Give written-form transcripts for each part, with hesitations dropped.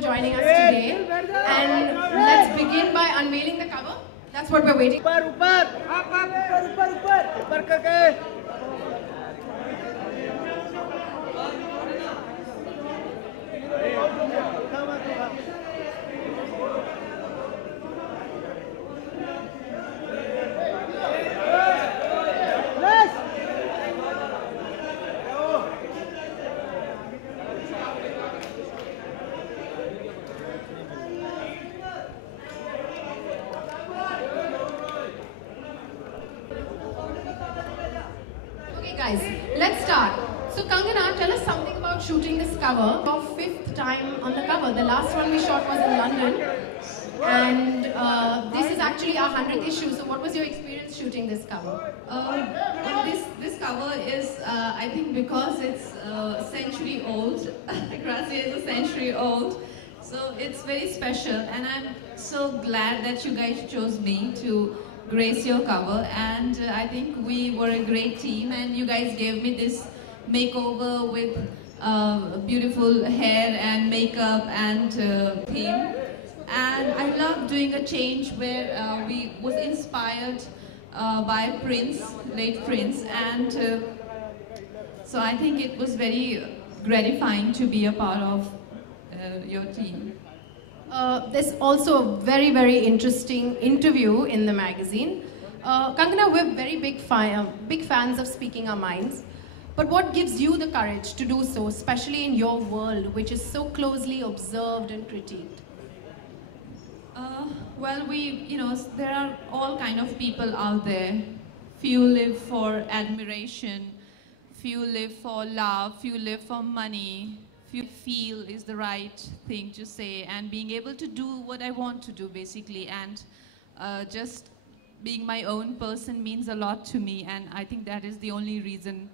for joining us today. And let's begin by unveiling the cover. That's what we're waiting for. Guys, let's start. So Kangana, tell us something about shooting this cover. Your 5th time on the cover. The last one we shot was in London. And this is actually our 100th issue. So what was your experience shooting this cover? This cover is, I think because it's a century old. Gracia is a century old. So it's very special. And I'm so glad that you guys chose me to grace your cover, and I think we were a great team, and you guys gave me this makeover with beautiful hair and makeup and theme, and I love doing a change where we was inspired by Prince, late Prince, and so I think it was very gratifying to be a part of your team. There's also a very, very interesting interview in the magazine. Kangana, we're very big fans of speaking our minds. But what gives you the courage to do so, especially in your world, which is so closely observed and critiqued? Well, there are all kind of people out there. Few live for admiration, few live for love, few live for money. You feel is the right thing to say, and being able to do what I want to do basically, and just being my own person means a lot to me, and I think that is the only reason,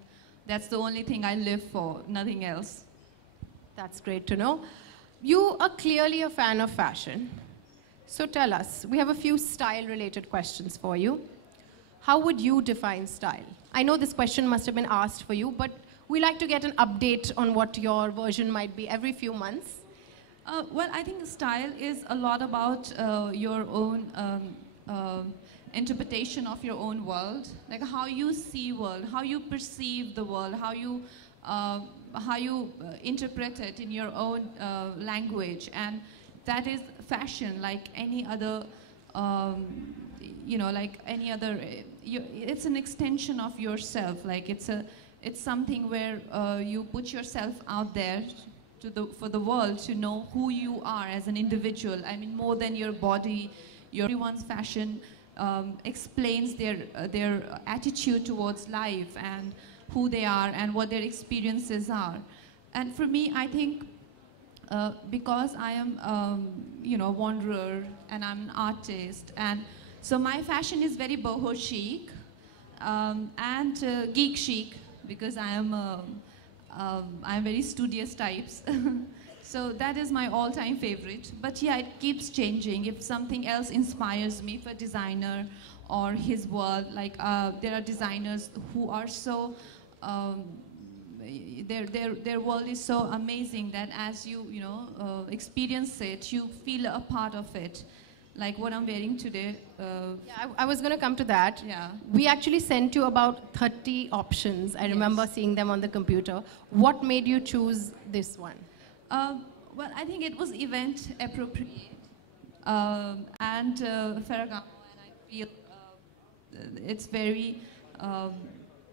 that's the only thing I live for, nothing else. That's great to know. You are clearly a fan of fashion, so tell us, we have a few style related questions for you. How would you define style? I know this question must have been asked for you, but we like to get an update on what your version might be every few months. Well, I think style is a lot about your own interpretation of your own world, like how you see world, how you perceive the world, how you interpret it in your own language, and that is fashion, like any other, like any other. It's an extension of yourself, like it's something where you put yourself out there for the world to know who you are as an individual. I mean, more than your body, everyone's fashion explains their attitude towards life and who they are and what their experiences are. And for me, I think because I am, a wanderer and I'm an artist, and so my fashion is very boho chic and geek chic, because I'm very studious types. So that is my all-time favorite. But yeah, it keeps changing. If something else inspires me, for a designer or his world, like there are designers who are so, their world is so amazing that as you experience it, you feel a part of it. Like what I'm wearing today. Yeah, I was going to come to that. Yeah. We actually sent you about 30 options. I remember seeing them on the computer. What made you choose this one? Well, I think it was event appropriate and Ferragamo, and I feel it's very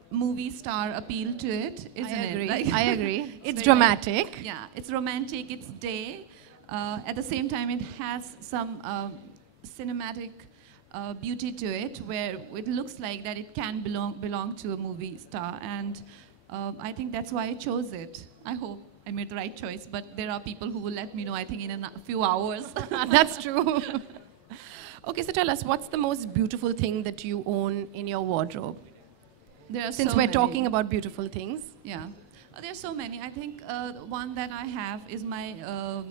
movie star appeal to it, isn't it? Like, I agree. It's dramatic. Yeah, it's romantic. It's day. At the same time, it has some cinematic beauty to it, where it looks like that it can belong to a movie star, and I think that's why I chose it. I hope I made the right choice, but there are people who will let me know, I think, in a few hours. That's true. Okay, so tell us, what's the most beautiful thing that you own in your wardrobe? There are Since so we're many. Talking about beautiful things. Yeah. There's so many. I think one that I have is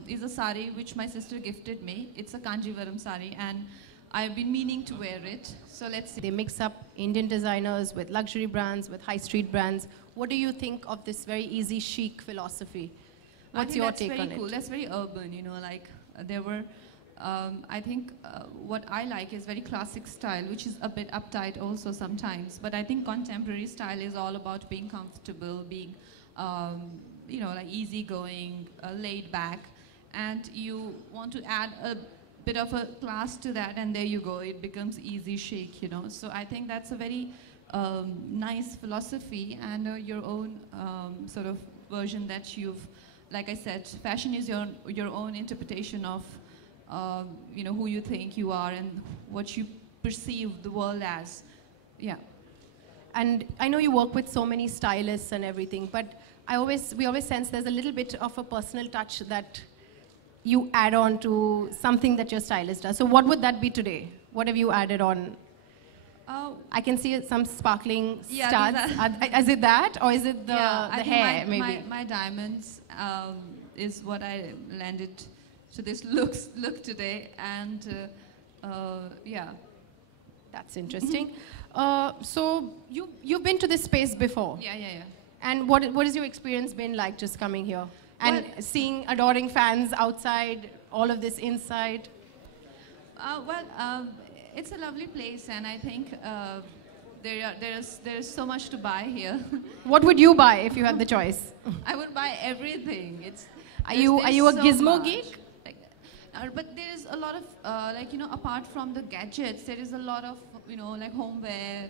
is a sari which my sister gifted me. It's a Kanjivaram sari, and I've been meaning to wear it. So let's see. They mix up Indian designers with luxury brands, with high street brands. What do you think of this very easy chic philosophy? What's your take on it? That's very cool. That's very urban, you know, like there were, I think what I like is very classic style, which is a bit uptight also sometimes. But I think contemporary style is all about being comfortable, being, you know, like easygoing, laid back. And you want to add a bit of a class to that, and there you go. It becomes easy chic, you know. So I think that's a very nice philosophy and your own sort of version that you've, like I said, fashion is your own interpretation of, you know, who you think you are and what you perceive the world as. Yeah. And I know you work with so many stylists and everything, but we always sense there's a little bit of a personal touch that you add on to something that your stylist does. So what would that be today? What have you added on? I can see some sparkling studs. Is it that, or is it the hair, maybe? My diamonds is what I landed to this look today, and yeah. That's interesting. So you've been to this space before? Yeah. And what has your experience been like just coming here? And seeing adoring fans outside, all of this inside? It's a lovely place, and I think there's so much to buy here. What would you buy if you had the choice? I would buy everything. Are you a gizmo geek? But there is a lot of like, you know, apart from the gadgets, there is a lot of, you know, like homeware,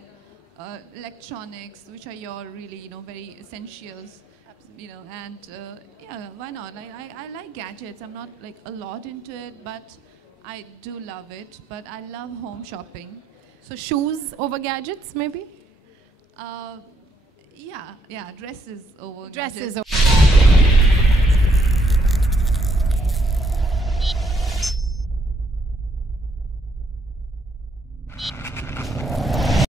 electronics, which are your really, you know, very essentials. You know, and yeah, why not? I like gadgets. I'm not like a lot into it, but I do love it. But I love home shopping. So shoes over gadgets, maybe? Yeah, dresses over dresses gadgets.